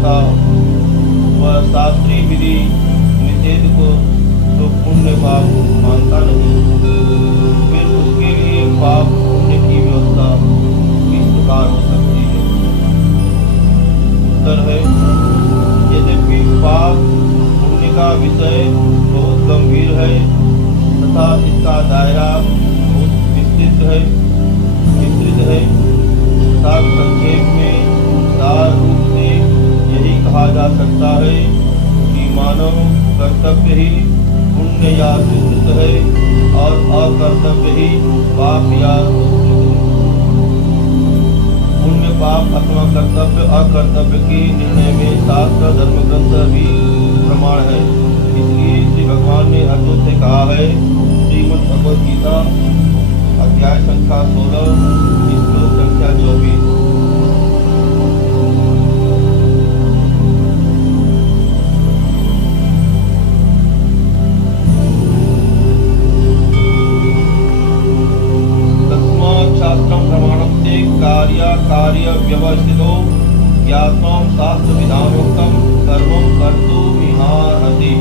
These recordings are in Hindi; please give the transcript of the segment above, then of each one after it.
तथा वह शास्त्रीय विधि निषेध को तो पुण्य पाप मानता नहीं, फिर उसके लिए पाप पुण्य की व्यवस्था किस प्रकार हो सकती है? उत्तर है, यद्यपि पाप पुण्य का विषय बहुत गंभीर है तथा इसका दायरा बहुत विस्तृत है तथा संक्षेप में सार रूप से यही कहा जा सकता है कि मानव कर्तव्य ही पुण्य या सुकृत है और अकर्तव्य ही पाप या दुष्कृत है। पुण्य पाप अथवा कर्तव्य अकर्तव्य के निर्णय में शास्त्र धर्म ग्रंथ भी प्रमाण है। इसलिए श्री भगवान ने अर्जुन से कहा है, श्रीमद् भगवद गीता अध्याय संख्या 16 श्लोक संख्या 24, कार्य व्यवस्थितो ज्ञात्वां शास्त्र विधानोक्तम कर्मं कर्तुमिहार्हति।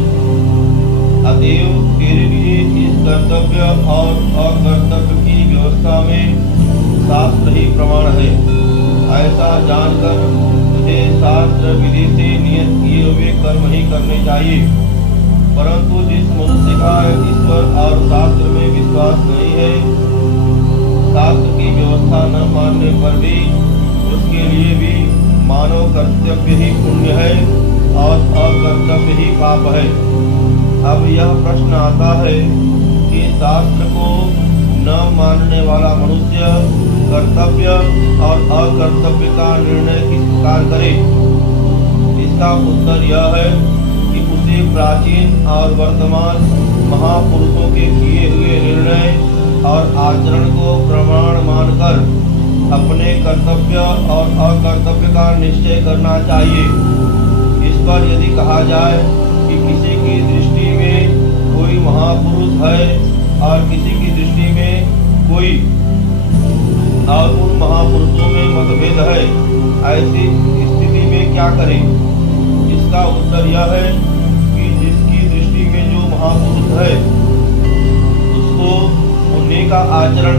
अतएव तेरे लिए इस कर्तव्य और अकर्तव्य की व्यवस्था में शास्त्र ही प्रमाण है। ऐसा जानकर तुझे शास्त्र विधि से नियत किए हुए कर्म ही करने चाहिए। परंतु जिस मनुष्य का ईश्वर और शास्त्र में विश्वास नहीं है, शास्त्र की व्यवस्था न मानने पर भी उसके लिए भी मानव कर्तव्य ही पुण्य है और अकर्तव्य ही पाप है। अब यह प्रश्न आता है कि शास्त्र को न मानने वाला मनुष्य कर्तव्य और अकर्तव्य का निर्णय किस प्रकार करे? इसका उत्तर यह है कि उसे प्राचीन और वर्तमान महापुरुषों के किए हुए निर्णय और आचरण को प्रमाण मानकर अपने कर्तव्य और अकर्तव्य का निश्चय करना चाहिए। इस पर यदि कहा जाए कि किसी की दृष्टि में कोई महापुरुष है और किसी की दृष्टि में कोई और उन महापुरुषों में मतभेद है, ऐसी स्थिति में क्या करें? इसका उत्तर यह है कि जिसकी दृष्टि में जो महापुरुष है उसको उन्हीं का आचरण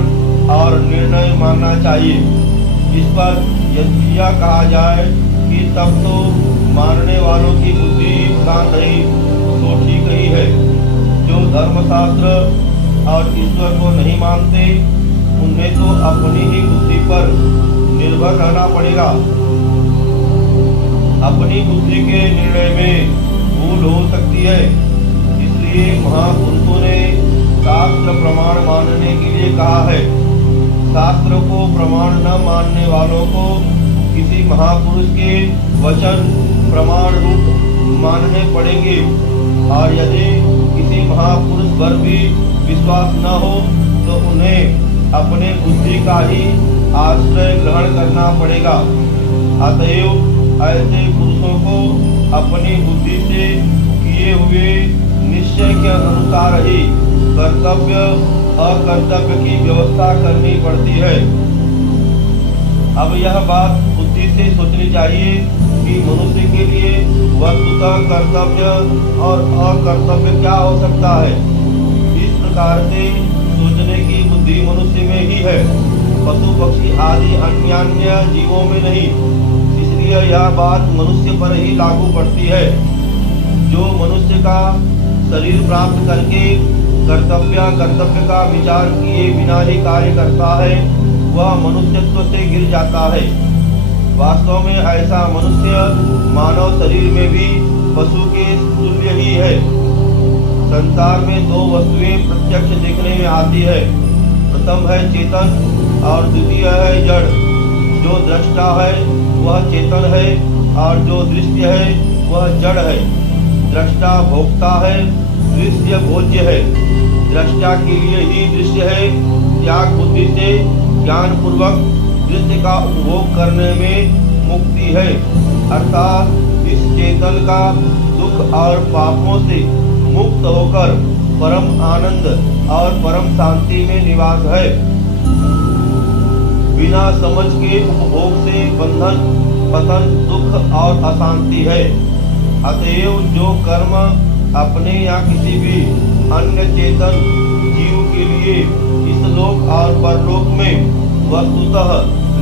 और निर्णय मानना चाहिए। इस पर यदि यह कहा जाए कि तब तो मानने वालों की बुद्धि कान रही तो ठीक ही है, जो धर्मशास्त्र और ईश्वर को नहीं मानते उन्हें तो अपनी ही बुद्धि पर निर्भर रहना पड़ेगा। अपनी बुद्धि के निर्णय में भूल हो सकती है, इसलिए महापुरुषों ने शास्त्र प्रमाण मानने के लिए कहा है। शास्त्र को प्रमाण न मानने वालों को किसी महापुरुष के वचन प्रमाण रूप मानने पड़ेंगे, और यदि किसी महापुरुष पर भी विश्वास न हो तो उन्हें अपने बुद्धि का ही आश्रय ग्रहण करना पड़ेगा। अतएव ऐसे पुरुषों को अपनी बुद्धि से किए हुए निश्चय के अनुसार ही कर्तव्य अकर्तव्य की व्यवस्था करनी पड़ती है। अब यह बात बुद्धि से सोचनी चाहिए कि मनुष्य के लिए वस्तुतः कर्तव्य और अकर्तव्य क्या हो सकता है। इस प्रकार से सोचने की बुद्धि मनुष्य में ही है, पशु पक्षी आदि अन्य जीवों में नहीं। इसलिए यह बात मनुष्य पर ही लागू पड़ती है। जो मनुष्य का शरीर प्राप्त करके कर्तव्य का विचार किए बिना ही कार्य करता है, वह मनुष्यत्व से गिर जाता है। वास्तव में ऐसा मनुष्य मानव शरीर में भी पशु के तुल्य ही है। संसार में दो वस्तुएं प्रत्यक्ष देखने में आती है। प्रथम है चेतन और द्वितीय है जड़। जो दृष्टा है वह चेतन है और जो दृश्य है वह जड़ है। दृष्टा भोक्ता है, दृश्य भोज्य है। दृष्टा के लिए ही दृश्य है। त्याग बुद्धि से ज्ञान पूर्वक दृश्य का उपभोग करने में मुक्ति है, अर्थात इस चेतन का दुख और पापों से मुक्त होकर परम आनंद और परम शांति में निवास है। बिना समझ के उपभोग से बंधन पतन, दुख और अशांति है। अतएव जो कर्म अपने या किसी भी अन्य चेतन जीव के लिए इस लोक और परलोक में वस्तुतः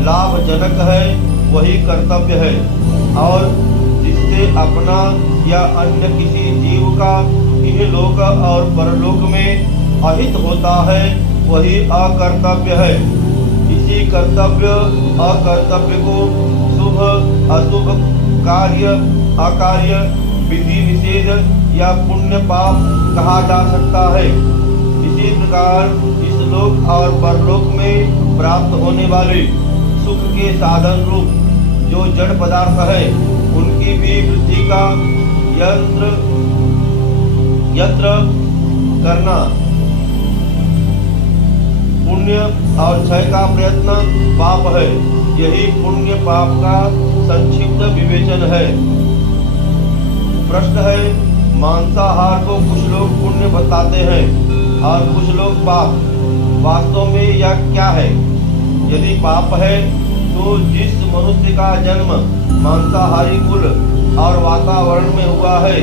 लाभजनक है वही कर्तव्य है, और जिससे अपना या अन्य किसी जीव का इन लोक और परलोक में अहित होता है वही अकर्तव्य है। इसी कर्तव्य अकर्तव्य को शुभ अशुभ, कार्य अकार्य, विधि निषेध या पुण्य पाप कहा जा सकता है। इसी प्रकार इस लोक और परलोक में प्राप्त होने वाले सुख के साधन रूप जो जड़ पदार्थ है उनकी भी वृद्धि का यत्न करना पुण्य और क्षय का प्रयत्न पाप है। यही पुण्य पाप का संक्षिप्त विवेचन है। प्रश्न है, मांसाहार को कुछ लोग पुण्य बताते हैं और कुछ लोग पाप। वास्तव में यह क्या है? यदि पाप है तो जिस मनुष्य का जन्म मांसाहारी कुल और वातावरण में हुआ है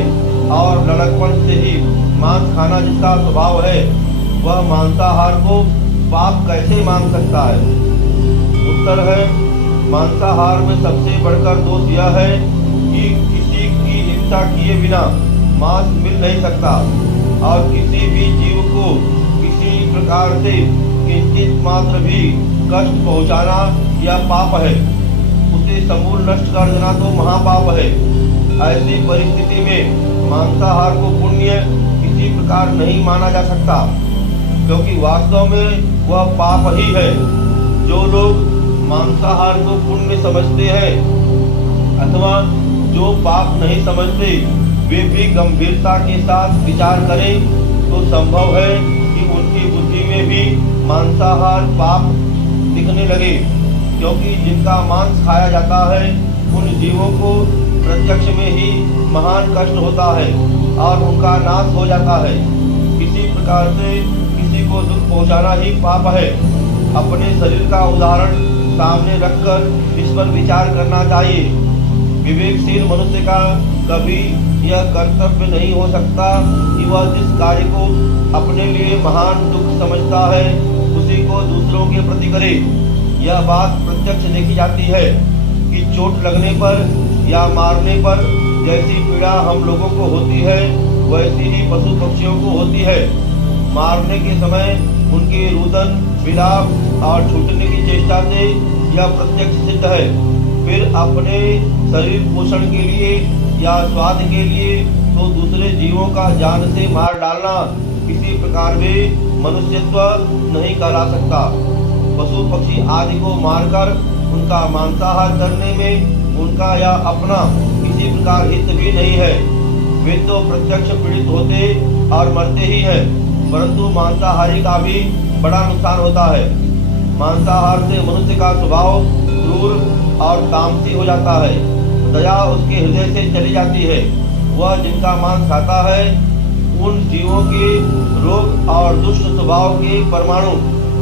और लड़कपन से ही मांस खाना जिसका स्वभाव है, वह मांसाहार को पाप कैसे मान सकता है? उत्तर है, मांसाहार में सबसे बढ़कर दोष यह है कि किसी की इच्छा किए बिना मांस मिल नहीं सकता और किसी भी जीव को किसी प्रकार से किंचित मात्र भी कष्ट पहुंचाना यह पाप है। उसे समूल नष्ट कर देना तो महापाप है। ऐसी परिस्थिति में मांसाहार को पुण्य किसी प्रकार नहीं माना जा सकता, क्योंकि वास्तव में वह पाप ही है। जो लोग मांसाहार को पुण्य समझते हैं अथवा जो पाप नहीं समझते, वे भी गंभीरता के साथ विचार करें तो संभव है कि उनकी बुद्धि में भी मांसाहार पाप दिखने लगे, क्योंकि जिनका मांस खाया जाता है उन जीवों को प्रत्यक्ष में ही महान कष्ट होता है और उनका नाश हो जाता है। किसी प्रकार से किसी को दुख पहुंचाना ही पाप है। अपने शरीर का उदाहरण सामने रखकर इस पर विचार करना चाहिए। विवेकशील मनुष्य का कभी यह कर्तव्य नहीं हो सकता कि वह जिस कार्य को अपने लिए महान दुख समझता है उसी को दूसरों के प्रति करे। यह बात प्रत्यक्ष देखी जाती है कि चोट लगने पर या मारने पर जैसी पीड़ा हम लोगों को होती है वैसी ही पशु पक्षियों को होती है। मारने के समय उनके रुदन, विलाप और छूटने की चेष्टा से यह प्रत्यक्ष सिद्ध है। फिर अपने शरीर पोषण के लिए या स्वाद के लिए तो दूसरे जीवों का जान से मार डालना किसी प्रकार भी मनुष्यत्व नहीं कहला सकता। पशु पक्षी आदि को मारकर उनका मांसाहार करने में उनका या अपना किसी प्रकार हित भी नहीं है। वे तो प्रत्यक्ष पीड़ित होते और मरते ही हैं, परंतु मांसाहारी का भी बड़ा नुकसान होता है। मांसाहार से मनुष्य का स्वभाव क्रूर और तामसी हो जाता है। दया उसके हृदय से चली जाती है। वह जिनका मांस खाता है उन जीवों के रोग और दुष्ट स्वभाव के परमाणु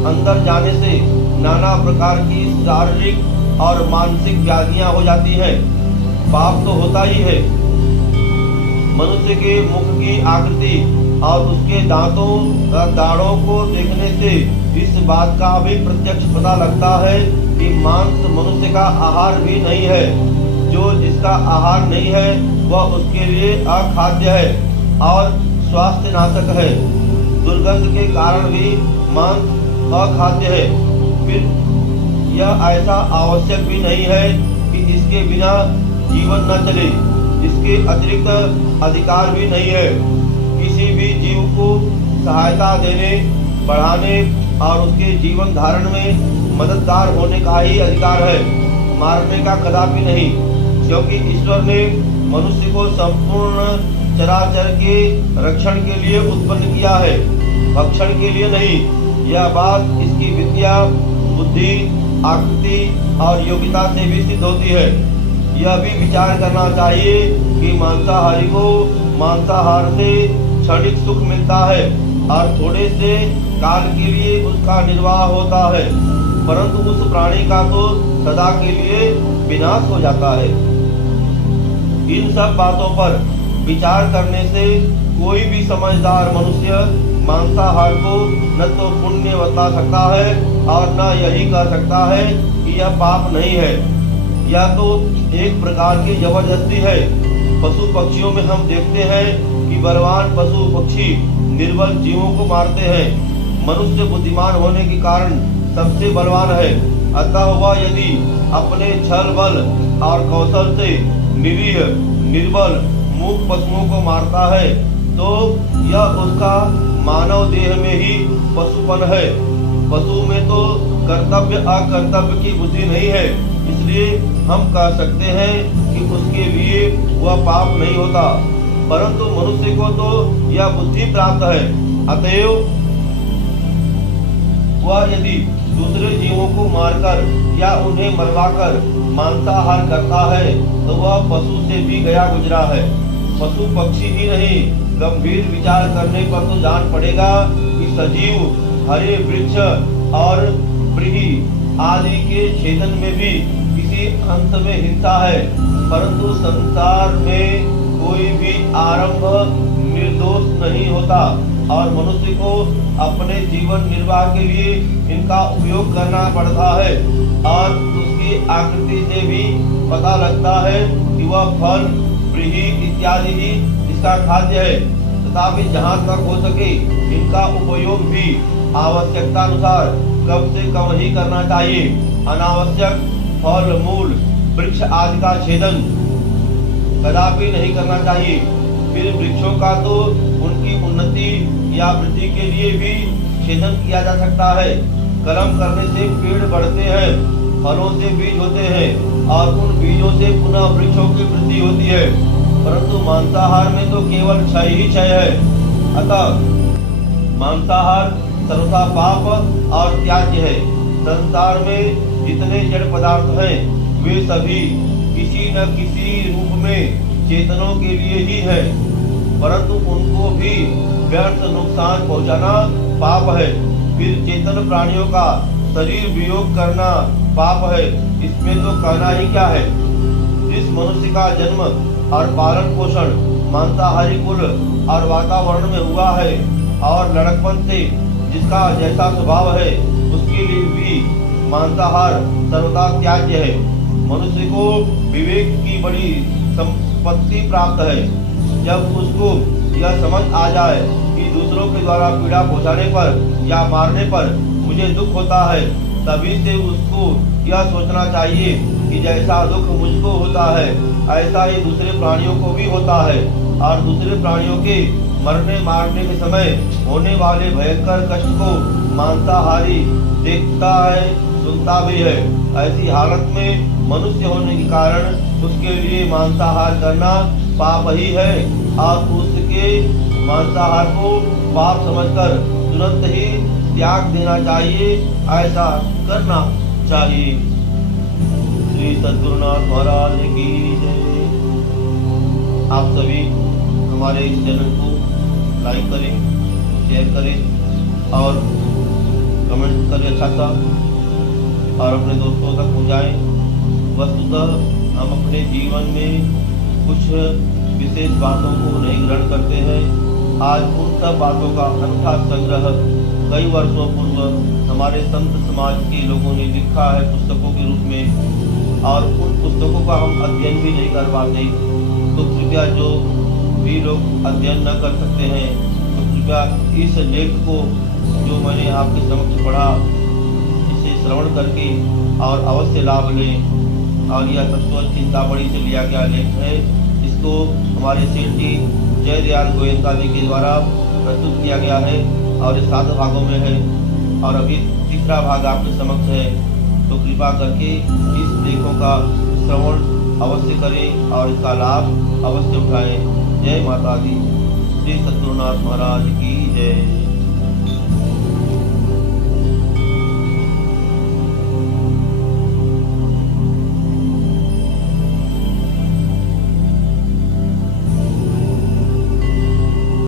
अंदर जाने से नाना प्रकार की शारीरिक और मानसिक व्याधियां हो जाती हैं। पाप तो होता ही है। मनुष्य के मुख की आकृति और उसके दांतों तथा दाढ़ों को देखने से इस बात का भी प्रत्यक्ष पता लगता है कि मांस मनुष्य का आहार भी नहीं है। जो जिसका आहार नहीं है वह उसके लिए अखाद्य है और स्वास्थ्य नाशक है। दुर्गंध के कारण भी मांस अखाद्य है। फिर यह ऐसा आवश्यक भी नहीं है कि इसके बिना जीवन न चले। इसके अतिरिक्त अधिकार भी नहीं है। किसी भी जीव को सहायता देने, बढ़ाने और उसके जीवन धारण में मददगार होने का ही अधिकार है, मारने का कदापि नहीं। क्योंकि ईश्वर ने मनुष्य को संपूर्ण चराचर के रक्षण के लिए उत्पन्न किया है, भक्षण के लिए नहीं। यह बात इसकी विद्या, बुद्धि, आकृति और योग्यता से भी सिद्ध होती है। यह भी विचार करना चाहिए कि मांसाहारी को मांसाहार से क्षणिक सुख मिलता है और थोड़े से काल के लिए उसका निर्वाह होता है। परंतु उस प्राणी का तो सदा के लिए विनाश हो जाता है। इन सब बातों पर विचार करने से कोई भी समझदार मनुष्य मांसाहार को न तो पुण्य बता सकता है और न यही कह सकता है कि यह पाप नहीं है। यह तो एक प्रकार की जबरदस्ती है। पशु पक्षियों में हम देखते हैं कि बलवान पशु पक्षी निर्बल जीवों को मारते हैं। मनुष्य बुद्धिमान होने के कारण सबसे बलवान है, अतः वह यदि अपने छल बल और कौशल से निरीह निर्बल मूक पशुओं को मारता है तो यह उसका मानव देह में ही पशुपन है। पशु में तो कर्तव्य अकर्तव्य की बुद्धि नहीं है, इसलिए हम कह सकते हैं कि उसके लिए वह पाप नहीं होता, परंतु मनुष्य को तो यह बुद्धि प्राप्त है। अतएव वह यदि दूसरे जीवों को मारकर या उन्हें मरवाकर मांसाहार करता है तो वह पशु से भी गया गुजरा है। पशु पक्षी ही नहीं, गंभीर विचार करने पर तो जान पड़ेगा कि सजीव हरे वृक्ष और व्रीहि आदि के छेदन में भी किसी अंत में हिंसा है, परंतु संसार में कोई भी आरंभ निर्दोष नहीं होता और मनुष्य को अपने जीवन निर्वाह के लिए इनका उपयोग करना पड़ता है। और उसकी आकृति से भी पता लगता है कि वह फल व्रीहि इत्यादि ही इसका खाद्य है। तथापि जहाँ तक हो सके इनका उपयोग भी आवश्यकता अनुसार कम से कम ही करना चाहिए। अनावश्यक फल मूल वृक्ष आदि का छेदन कदापि नहीं करना चाहिए। फिर वृक्षों का तो उनकी उन्नति या वृद्धि के लिए भी छेदन किया जा सकता है। कर्म करने से पेड़ बढ़ते हैं, फलों से बीज होते हैं और उन बीजों से पुनः वृक्षों की वृद्धि होती है, परंतु मांसाहार में तो केवल क्षय ही क्षय है। अतः मांसाहार सर्वथा पाप और त्याज्य है। संसार में जितने जड़ पदार्थ हैं वे सभी किसी न किसी रूप में चेतनों के लिए ही है, परंतु उनको भी व्यर्थ नुकसान पहुंचाना पाप है। फिर चेतन प्राणियों का शरीर वियोग करना पाप है, इसमें तो कहना ही क्या है। जिस मनुष्य का जन्म और पालन पोषण मांसाहारी कुल और वातावरण में हुआ है और लड़कपन से जिसका जैसा स्वभाव है उसके लिए भी मांसाहार सर्वथा त्याज्य है। मनुष्य को विवेक की बड़ी संपत्ति प्राप्त है। जब उसको यह समझ आ जाए कि दूसरों के द्वारा पीड़ा पहुंचाने पर या मारने पर मुझे दुख होता है, तभी से उसको यह सोचना चाहिए कि जैसा दुख मुझको होता है ऐसा ही दूसरे प्राणियों को भी होता है और दूसरे प्राणियों के मरने मारने के समय होने वाले भयंकर कष्ट को मांसाहारी देखता है, सुनता भी है। ऐसी हालत में मनुष्य होने के कारण उसके लिए मांसाहार करना पाप ही है और उसके मांसाहार को पाप समझकर तुरंत ही त्याग देना चाहिए, ऐसा करना चाहिए। श्री सद्गुरुनाथ महाराज की जय। आप सभी हमारे इस चैनल को लाइक करें, शेयर करें और कमेंट करें अच्छा सा और अपने दोस्तों तक पहुँचाएं। वस्तुतः हम अपने जीवन में कुछ विशेष बातों को नहीं ग्रहण करते हैं। आज उन सब बातों का अनूठा संग्रह कई वर्षों पूर्व हमारे संत समाज के लोगों ने लिखा है पुस्तकों के रूप में, और उन पुस्तकों का हम अध्ययन भी नहीं कर पाते। तो कृपया जो भी लोग अध्ययन न कर सकते हैं तो कृपया इस लेख को जो मैंने आपके समक्ष पढ़ा इसे श्रवण करके और अवश्य लाभ लें। और यह तत्व चिंतामणि से लिया गया लेख है। इसको हमारे सेठ जी जय दयाल गोयंका जी के द्वारा प्रस्तुत किया गया है और ये 7 भागों में है और अभी तीसरा भाग आपके समक्ष है। तो कृपा करके इस लेखों का श्रवण अवश्य करें और इसका लाभ अवश्य उठाएं। जय माता दी। श्री सद्गुरुनाथ महाराज की जय।